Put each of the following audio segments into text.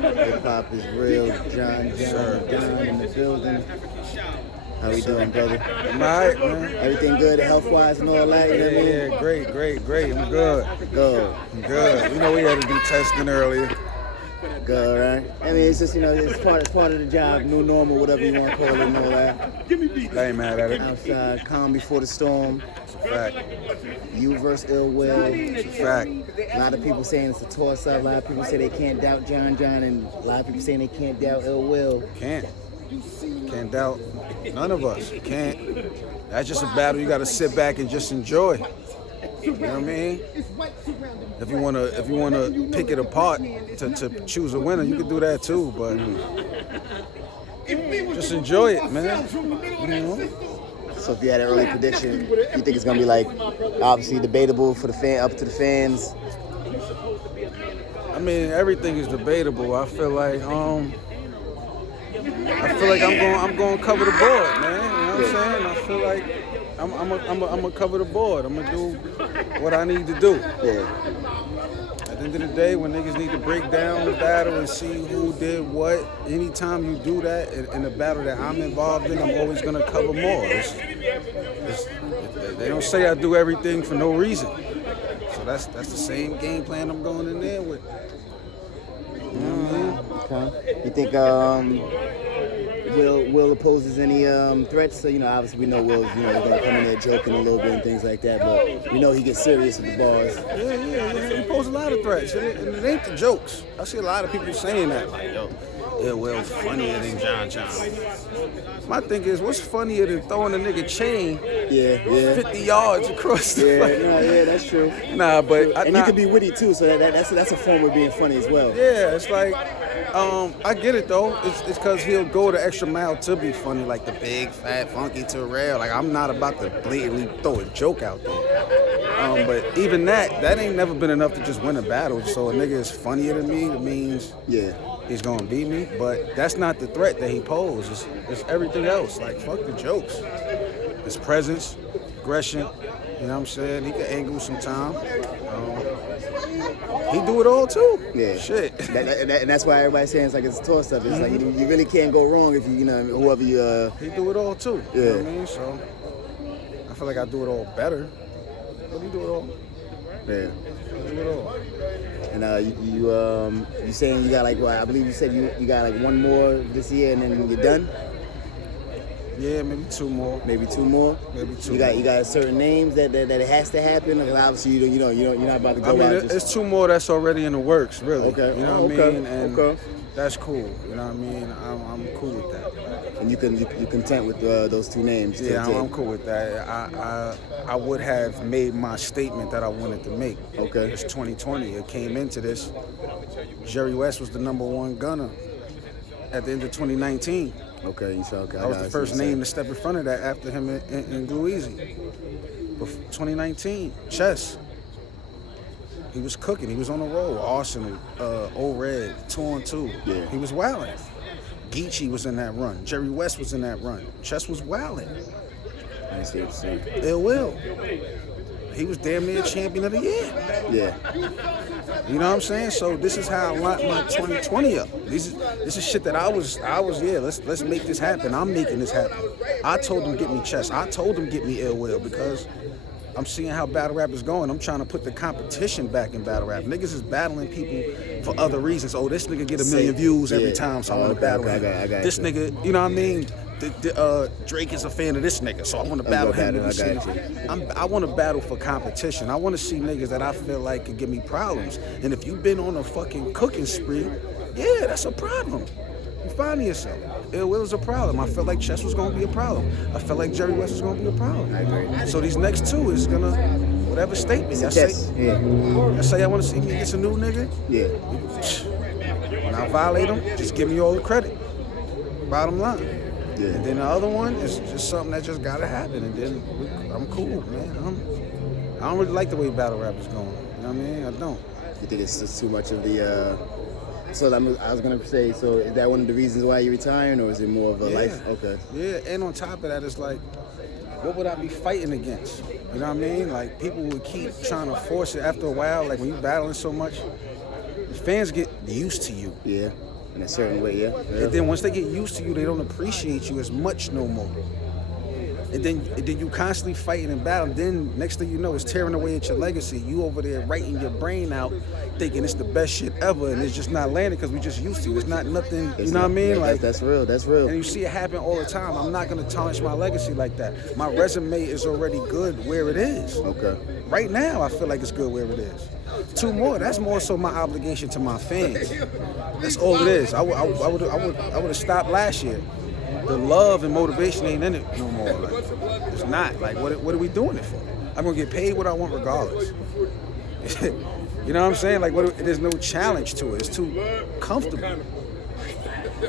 Hip hop is real. John in the building. How we doing, brother? I'm all right, man. Everything good, health-wise and all that? You know what I mean? Yeah, great. I'm good. I'm good. You know, we had to do testing earlier. Good, right? I mean, it's just, it's part of the job, new normal, whatever you want to call it and all that. I ain't mad at it. Outside, calm before the storm. It's a fact. You versus Ill Will. It's a fact. A lot of people saying it's a toss-up. A lot of people say they can't doubt John, and a lot of people saying they can't doubt Ill Will. Can't doubt none of us. Can't. That's just a battle you got to sit back and just enjoy. You know what I mean? If you wanna pick it apart to choose a winner, you can do that too. But just enjoy it, man. You know? So if you had an early prediction, you think it's gonna be like obviously debatable for the fan, up to the fans? I mean, everything is debatable. I feel like I'm going to cover the board, man. You know what I'm saying? I feel like I'm gonna cover the board. I'm gonna do what I need to do. Yeah. At the end of the day, when niggas need to break down the battle and see who did what, anytime you do that in a battle that I'm involved in, I'm always gonna cover more. They don't say I do everything for no reason. So that's the same game plan I'm going in there with. You know what I mean? Okay. You think Will opposes any threats? So obviously we know Will's he's gonna come in there joking a little bit and things like that, but we know he gets serious with the bars. Yeah. He poses a lot of threats, and it ain't the jokes. I see a lot of people saying that, like, yo, Will's funnier than John. My thing is, what's funnier than throwing a nigga chain 50 yards across the fight? That's true. Nah, but you can be witty too, so that's a form of being funny as well. Yeah, it's like, I get it though. It's because he'll go the extra mile to be funny, like the big, fat, funky Terrell. Like, I'm not about to blatantly throw a joke out there. But even that ain't never been enough to just win a battle. So a nigga is funnier than me, it means he's gonna beat me. But that's not the threat that he poses. It's everything else. Like, fuck the jokes. His presence, aggression. You know what I'm saying? He can angle sometime. He do it all too. Yeah. Shit. And that's why everybody's saying it's like it's a toss-up. It's like you really can't go wrong if whoever you. He do it all too. Yeah. You know what I mean? So I feel like I do it all better. But he do it all. Yeah. I do it all. And you saying you got like I believe you said you got like one more this year and then you're done. Yeah, maybe two more. Maybe two more. You got certain names that it has to happen. Like obviously you're not about to go out. It's two more that's already in the works, really. Okay. You know what I mean? And okay. That's cool. You know what I mean? I'm cool with that. And you content with those two names? Yeah, I'm cool with that. I would have made my statement that I wanted to make. Okay. It's 2020. It came into this. Jerry West was the #1 gunner at the end of 2019. Okay, you saw. I was the first name to step in front of that after him in Glue Easy. 2019, Chess. He was cooking. He was on the road. Arsenal, Old Red, 2-on-2. Yeah. He was wilding. Geechee was in that run. Jerry West was in that run. Chess was wilding. I see what you're saying. Ill Will. He was damn near champion of the year. Yeah. You know what I'm saying? So this is how I line my 2020 up. This is shit that I was let's make this happen. I'm making this happen. I told them get me Chess. I told them get me Ill Will because I'm seeing how battle rap is going. I'm trying to put the competition back in battle rap. Niggas is battling people for other reasons. Oh, this nigga get a million views every time, so I want to battle him. This nigga, you know what I mean? Drake is a fan of this nigga, so I want to battle him. I want to battle for competition. I want to see niggas that I feel like could give me problems. And if you've been on a fucking cooking spree, yeah, that's a problem. You finding yourself. Ill Will is a problem. I felt like Chess was going to be a problem. I felt like Jerry West was going to be a problem. I agree. So these next two is going to, whatever statement. I say I want to see me against a new nigga. Yeah. When I violate them, just give me all the credit. Bottom line. Yeah. And then the other one is just something that just gotta happen. And then I'm cool, man. I don't really like the way battle rap is going. You know what I mean? I don't. You think it's just too much of the So I was gonna say, so is that one of the reasons why you're retiring, or is it more of a life? Okay. Yeah, and on top of that, it's like, what would I be fighting against? You know what I mean? Like, people would keep trying to force it after a while. Like, when you're battling so much, fans get used to you. Yeah, in a certain way, yeah. And then once they get used to you, they don't appreciate you as much no more. And then you constantly fighting and battling. Then next thing you know, it's tearing away at your legacy. You over there writing your brain out, thinking it's the best shit ever, and it's just not landing because we just used to. It's not nothing. You know what I mean? Like that's real. That's real. And you see it happen all the time. I'm not gonna tarnish my legacy like that. My resume is already good where it is. Okay. Right now, I feel like it's good where it is. 2 more. That's more so my obligation to my fans. That's all it is. I would have stopped last year. The love and motivation ain't in it no more. Like, it's not. Like, what are we doing it for? I'm gonna get paid what I want regardless. You know what I'm saying? Like, there's no challenge to it. It's too comfortable.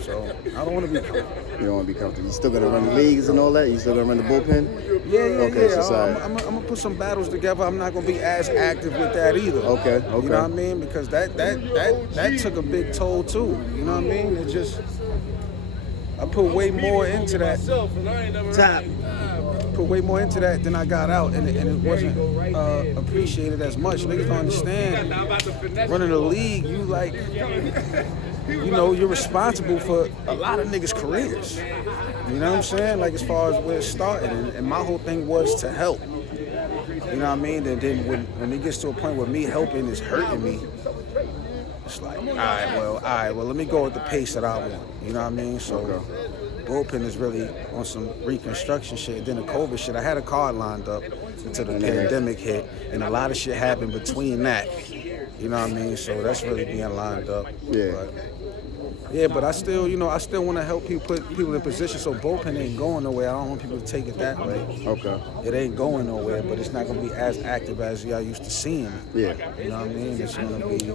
So I don't want to be comfortable. You don't want to be comfortable. You still gonna run the leagues and all that? You still gonna run the bullpen? Yeah. Okay, so sorry. I'm gonna put some battles together. I'm not gonna be as active with that either. Okay. You know what I mean? Because that took a big toll too. You know what I mean? It just, I put way more into that. Put way more into that than I got out, and it wasn't appreciated as much. Niggas don't understand. Running a league, you like, you know, you're responsible for a lot of niggas' careers. You know what I'm saying? Like, as far as where it started, and my whole thing was to help. You know what I mean? And then when it gets to a point where me helping is hurting me, it's like, all right, well, let me go at the pace that I want. You know what I mean? So, bullpen is really on some reconstruction shit. Then the COVID shit, I had a card lined up until the pandemic hit, and a lot of shit happened between that. You know what I mean? So that's really being lined up. But I still want to help people, put people in position. So bullpen ain't going nowhere. I don't want people to take it that way. Okay. It ain't going nowhere, but it's not going to be as active as y'all used to seeing it. Yeah. You know what I mean? It's going to be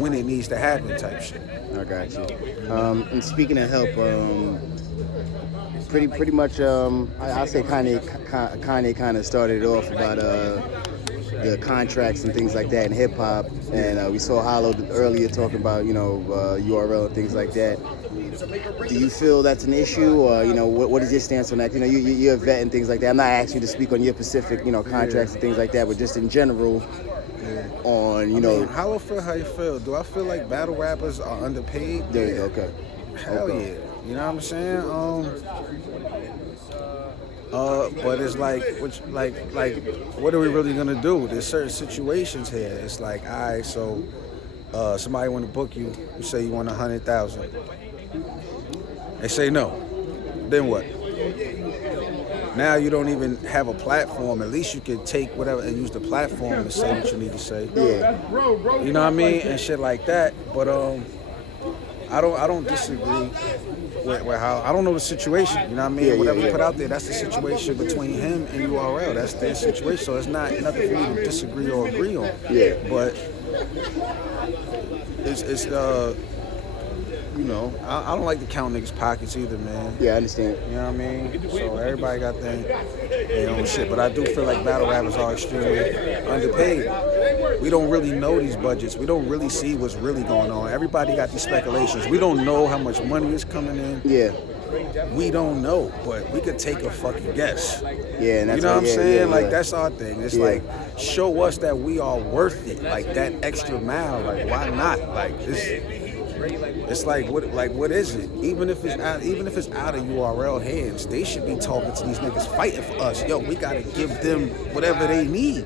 when it needs to happen type shit. I got you. And speaking of help, pretty much, I say Kanye kind of started it off about the contracts and things like that in hip hop, and we saw Hollow earlier talking about URL and things like that. Do you feel that's an issue, or what is your stance on that? You're a vet and things like that. I'm not asking you to speak on your specific contracts and things like that, but just in general. On Hollow, feel how you feel. Do I feel like battle rappers are underpaid? There you go. Okay. Hell yeah. You know what I'm saying? But it's like what are we really gonna do? There's certain situations here. It's like, all right, so somebody want to book you. You say you want 100,000. They say no. Then what? Now you don't even have a platform. At least you can take whatever and use the platform to say what you need to say. Yeah. You know what I mean? And shit like that. But I don't disagree with how, I don't know the situation. You know what I mean? Whatever you put out there, that's the situation between him and URL. That's their situation. So it's not nothing for me to disagree or agree on. Yeah. But it's I don't like to count niggas' pockets either, man. Yeah, I understand. You know what I mean? So everybody got their own shit. But I do feel like battle rappers are extremely underpaid. We don't really know these budgets. We don't really see what's really going on. Everybody got these speculations. We don't know how much money is coming in. Yeah. We don't know, but we could take a fucking guess. Yeah, and that's you know what I'm saying? Yeah. Like, that's our thing. It's like, show us that we are worth it. Like, that extra mile. Like, why not? Like, it's like what is it? Even if it's out of URL hands, they should be talking to these niggas fighting for us. Yo, we gotta give them whatever they need.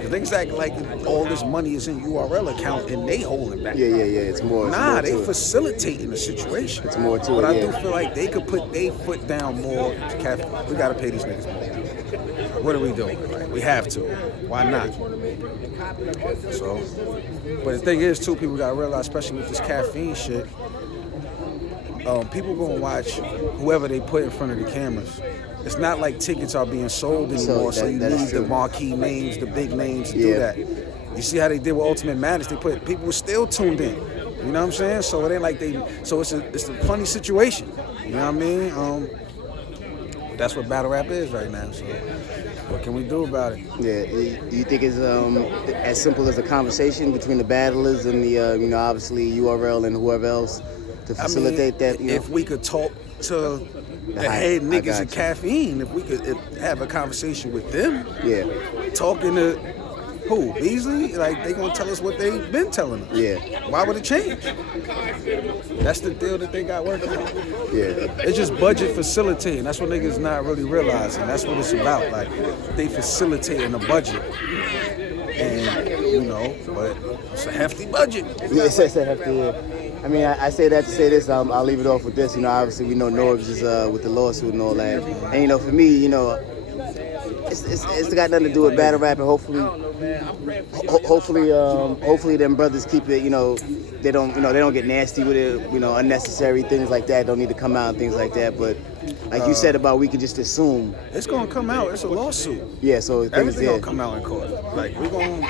Cause niggas act like all this money is in URL account and they holding back. Yeah. It's more. Nah, they facilitating the situation. It's more to it. But I do feel like they could put their foot down more. We gotta pay these niggas more. What are we doing? Like, we have to. Why not? So, but the thing is, too, people gotta realize, especially with this caffeine shit, people gonna watch whoever they put in front of the cameras. It's not like tickets are being sold anymore, so you need the marquee names, the big names to do that. You see how they did with Ultimate Madness? People were still tuned in. You know what I'm saying? So it ain't like it's a funny situation. You know what I mean? That's what battle rap is right now. So what can we do about it? Yeah, you think it's as simple as a conversation between the battlers and the obviously URL and whoever else to facilitate that? If we could talk to the head niggas at caffeine, if we could have a conversation with them, talking to Who? Beasley? Like, they gonna tell us what they've been telling us. Yeah. Why would it change? That's the deal that they got working on. Yeah. It's just budget facilitating. That's what niggas not really realizing. That's what it's about. Like, they facilitating the budget. And, you know, but it's a hefty budget. Yeah, it's a hefty. Yeah. I mean, I say that to say this. I'll leave it off with this. You know, obviously we know Norbs is with the lawsuit and all that. And you know, for me, you know, it's got nothing to do with battle rap. And hopefully them brothers keep it. You know, they don't get nasty with it. You know, unnecessary things like that don't need to come out and things like that. But like you said about, we can just assume it's gonna come out. It's a lawsuit. Yeah, so everything gonna come out in court. Like, we're gonna,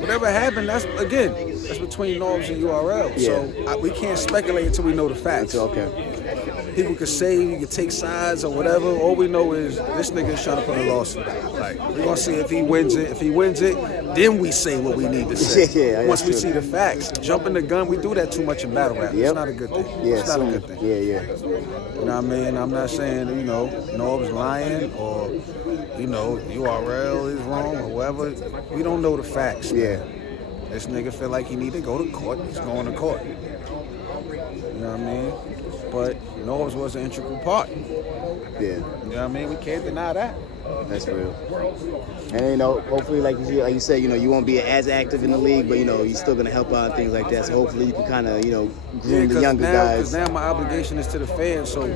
whatever happened, that's between Norbs and URL. Yeah. So we can't speculate until we know the facts. Okay. People could say, you could take sides or whatever. All we know is this nigga is trying to put a lawsuit out. Like, we're gonna see if he wins it. If he wins it, then we say what we need to say. Yeah, once we see the facts. Jumping the gun, we do that too much in battle rap. Yep. It's not a good thing. Yeah, it's not a good thing. Yeah. You know what I mean? I'm not saying, you know, Norb's lying or, you know, URL is wrong or whatever. We don't know the facts. Yeah. Man. This nigga feel like he need to go to court. He's going to court. You know what I mean? But Norbs was an integral part. Yeah. You know what I mean? We can't deny that. That's real. And you know, hopefully, like you said, you know, you won't be as active in the league, but you know, you're still gonna help out and things like that. So hopefully, you can kind of, you know, groom the younger guys. Because now my obligation is to the fans. So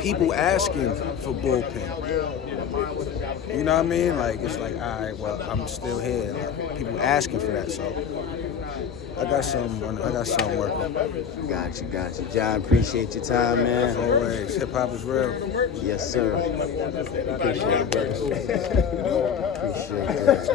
people asking for bullpen. You know what I mean? Like, it's like, all right, well, I'm still here. Like, people asking for that, so I got something working. Got you. John, appreciate your time, man. Always. Hip hop is real. Yes, sir. Appreciate it, brother. Appreciate that.